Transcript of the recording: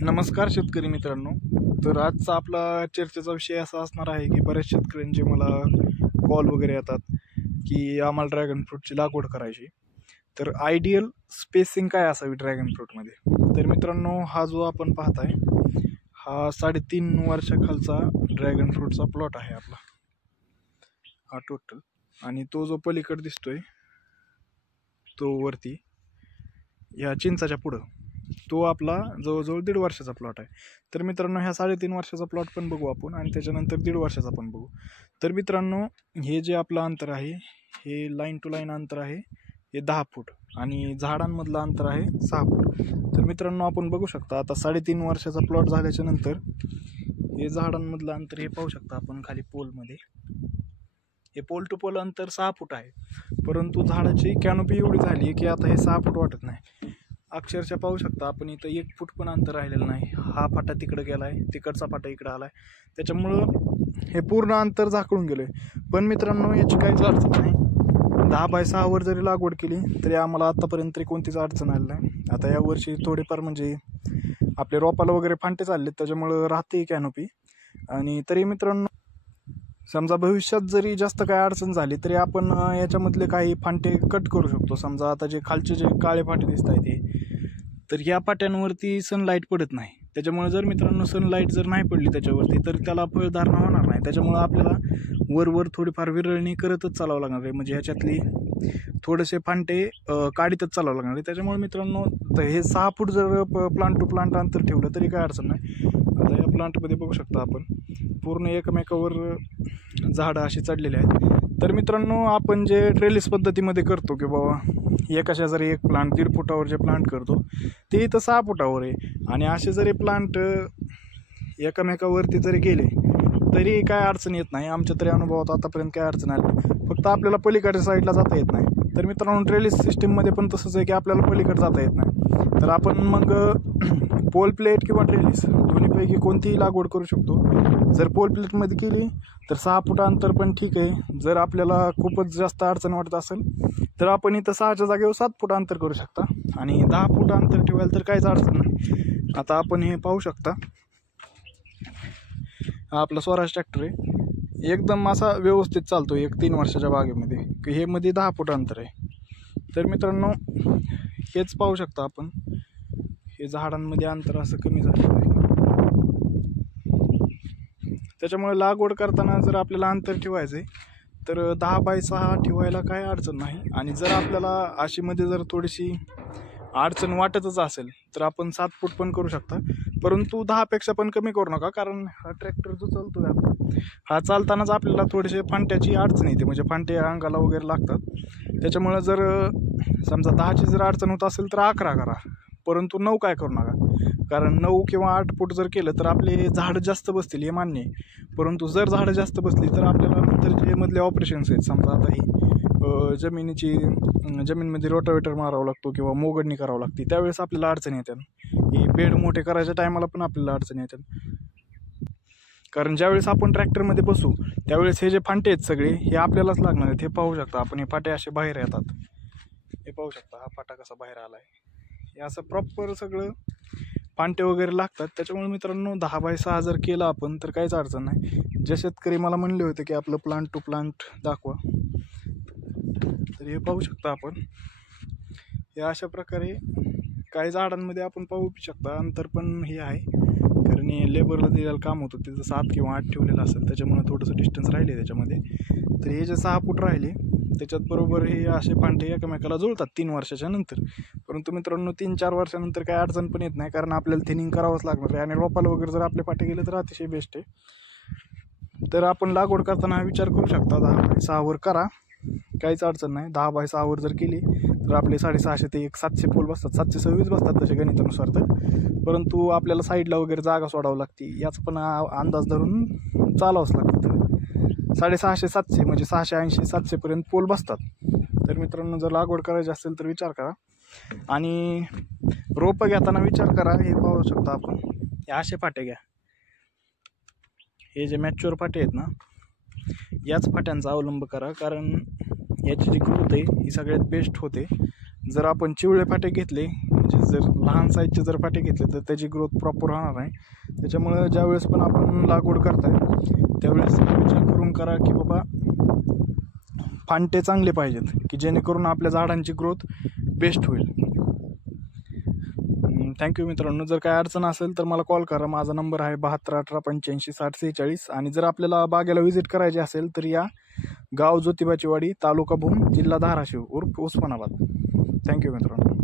नमस्कार शेतकरी मित्रांनो. तर आजचा आपला चर्चेचा विषय असा असणार आहे की बऱ्याच शेतकऱ्यांचे मला कॉल वगैरे येतात की आम्हाला ड्रॅगन फ्रूटची लागवड करायची. तर आयडियल स्पेसिंग काय असावी ड्रॅगन फ्रूटमध्ये? तर मित्रांनो, हा जो आपण पाहताय हा 3.5 वर्षाखालचा ड्रॅगन फ्रूटचा प्लॉट आहे आपला, हा टोटल. आणि तो जो पलीकडे दिसतोय तो वरती या चिंचाच्या पुढं, तो आपला जवळजवळ 1.5 वर्षाचा प्लॉट आहे. तर मित्रांनो, ह्या 3.5 वर्षाचा प्लॉट पण बघू आपण आणि त्याच्यानंतर 1.5 वर्षाचा पण बघू. तर मित्रांनो, हे जे आपलं अंतर आहे, हे लाईन टू लाईन अंतर आहे, हे 10 फूट आणि झाडांमधलं अंतर आहे 6 फूट. तर मित्रांनो, आपण बघू शकता आता 3.5 वर्षाचा प्लॉट झाल्याच्या नंतर हे झाडांमधलं अंतर हे पाहू शकता आपण खाली पोलमध्ये. हे पोल टू पोल अंतर 6 फूट आहे, परंतु झाडाची कॅनोपी एवढी झाली की आता हे 6 फूट वाटत नाही. अक्षरशः पाहू शकता आपण इथं 1 फूट पण अंतर राहिलेलं नाही. हा फाटा तिकडं गेलाय, तिकडचा फाटा इकडं आलाय, त्याच्यामुळं हे पूर्ण अंतर झाकळून गेलंय. पण मित्रांनो, याची काहीच अडचण नाही. 10 बाय 6 वर जरी लागवड केली तरी आम्हाला आतापर्यंत तरी कोणतीच अडचण आली नाही. आता या वर्षी थोडेफार म्हणजे आपले रोपाला वगैरे फांटे चालले, त्याच्यामुळं राहते कॅनोपी. आणि तरी मित्रांनो, समजा भविष्यात जरी जास्त काय अडचण झाली तरी आपण याच्यामधले काही फांटे कट करू शकतो. समजा आता जे खालचे जे काळे फाटे दिसत आहेत तर ह्या फाट्यांवरती सनलाईट पडत नाही, त्याच्यामुळे जर मित्रांनो सनलाईट जर नाही पडली त्याच्यावरती तर त्याला फळधारणा होणार नाही. त्याच्यामुळं आपल्याला वरवर थोडीफार विरळणी करतच चालावं लागणार आहे, म्हणजे ह्याच्यातली थोडेसे फांटे काढीतच चालावं लागणार आहे. त्याच्यामुळे मित्रांनो, हे 6 फूट जर प्लांट टू प्लांट अंतर ठेवलं तरी काय अडचण नाही. आता या प्लांटमध्ये बघू शकता आपण पूर्ण एकमेकावर झाडं अशी चढलेली आहेत. तर मित्रांनो, आपण जे ट्रेलिस पद्धतीमध्ये करतो की बाबा एका शेजारी एक प्लांट 1.5 फुटावर जे प्लांट करतो ते इथं 6 फुटावर आहे. आणि असे जरी प्लांट एकमेकावरती जरी गेले तरी काय अडचण येत नाही. आमच्या तरी अनुभवात आतापर्यंत काय अडचण आली, फक्त आपल्याला पलीकडच्या साईडला जाता येत नाही. तर मित्रांनो, ट्रेलिस सिस्टीममध्ये पण तसंच आहे की आपल्याला पलीकडे जाता येत नाही. तर आपण मग पोल प्लेट किंवा ट्रेलिस दोन्हीपैकी कोणतीही लागवड करू शकतो. जर पोल प्लेटमध्ये केली तर 6 फूट अंतर पण ठीक आहे. जर आपल्याला खूपच जास्त अडचण वाटत असेल तर आपण इथं 6च्या जागेवर 7 फूट अंतर करू शकता आणि 10 फूट अंतर ठेवायला तर काहीच अडचण नाही. आता आपण हे पाहू शकता, हा आपला स्वराज ट्रॅक्टर आहे, एकदम असा व्यवस्थित चालतो 3 वर्षाच्या बागेमध्ये, की हे मध्ये 10 फूट अंतर आहे. तर मित्रांनो, हेच पाहू शकता आपण, हे झाडांमध्ये अंतर असं कमी झालेलं आहे. त्याच्यामुळे लागवड करताना जर आपल्याला अंतर ठेवायचे तर 10 बाय 6 ठेवायला काय अडचण नाही. आणि जर आपल्याला अशीमध्ये जर थोडीशी अडचण वाटतच असेल तर आपण 7 फूट पण करू शकता, परंतु 10 पेक्षा पण कमी करू नका. कारण हा ट्रॅक्टर जो चालतोय आपला, हा चालतानाच आपल्याला थोडीशी फांट्याची अडचण येते, म्हणजे फांटे अंगाला वगैरे लागतात. त्याच्यामुळे जर समजा 10ची जर अडचण होत असेल तर 11 करा, परंतु 9 काय करू नका. कारण 9 किंवा 8 फूट जर केलं तर आपले झाडं जास्त बसतील हे मान्य आहे, परंतु जर झाडं जास्त बसली तर आपल्याला नंतर जे मधले ऑपरेशन्स आहेत, समजा आता ही जमीनमध्ये रोटावेटर मारावं लागतो किंवा मोगडणी करावं लागते, त्यावेळेस आपल्याला अडचण येतात. ही बेड मोठे करायच्या टायमाला पण आपल्याला अडचण येतात. कारण ज्यावेळेस आपण ट्रॅक्टरमध्ये बसू त्यावेळेस हे जे फांटे आहेत सगळे हे आपल्यालाच लागणार आहेत. हे पाहू शकता आपण, हे फाटे असे बाहेर येतात, हे पाहू शकता हा फाटा कसा बाहेर आलाय. हे असं प्रॉपर सगळं फांटे वगैरे लागतात. त्याच्यामुळे मित्रांनो, 10 बाय 6 जर केलं आपण तर काहीच अडचण नाही. जे शेतकरी मला म्हणले होते की आपलं प्लांट टू प्लांट दाखवा, तर हे पाहू शकता आपण, हे अशा प्रकारे काही झाडांमध्ये आपण पाहू शकता अंतर पण हे आहे. कारण हे लेबरला दिलेलं काम होतं तिथं 7 किंवा 8 ठेवलेलं असेल, त्याच्यामुळे थोडंसं डिस्टन्स राहिले त्याच्यामध्ये. तर हे जे 6 फूट राहिले त्याच्यात बरोबर हे असे फांटे एकमेकाला जुळतात 3 वर्षाच्या नंतर. परंतु मित्रांनो, 3-4 वर्षानंतर काय अडचण पण येत नाही, कारण आपल्याला थिनिंग करावंच लागणार आहे. आणि रोपाला वगैरे जर आपले फाटे गेले तर अतिशय बेस्ट आहे. तर आपण लागवड करताना हा विचार करू शकता, 10 बाय 6 वर करा, काहीच अडचण नाही. 10 बाय 6 वर जर केली तर आपले 650 ते 700 पोल बसतात, 726 बसतात तसे गणितानुसार. तर परंतु आपल्याला साईडला वगैरे जागा सोडावं लागते, याचा पण अंदाज धरून चालावंच लागतं. 650-700 म्हणजे 680-700 पर्यंत पोल बसतात. तर मित्रांनो, जर लागवड करायची असेल तर विचार करा. आणि रोपं घेताना विचार करा, हे पाहू शकता आपण, हे असे फाटे घ्या. हे जे मॅच्युअर फाटे आहेत ना, याच फाट्यांचा अवलंब करा, कारण याची जी ग्रोथ आहे ही सगळ्यात बेस्ट होते. जर आपण चिवळे फाटे घेतले, म्हणजे जर लहान साईजचे जर फाटे घेतले तर त्याची ग्रोथ प्रॉपर राहणार नाही. त्याच्यामुळं ज्यावेळेस पण आपण लागवड करताय त्यावेळेस विचार करून करा की बाबा फांटे चांगले पाहिजेत, की जेणेकरून आपल्या झाडांची ग्रोथ बेस्ट होईल. थँक्यू मित्रांनो. जर काय अडचण असेल तर मला कॉल करा. माझा नंबर आहे 7218856046. आणि जर आपल्याला बागेला व्हिजिट करायची असेल तर या, गाव ज्योतिबाची वाडी, तालुका भूम, जिल्हा धाराशिव, उर्फ उस्मानाबाद. थँक्यू मित्रांनो.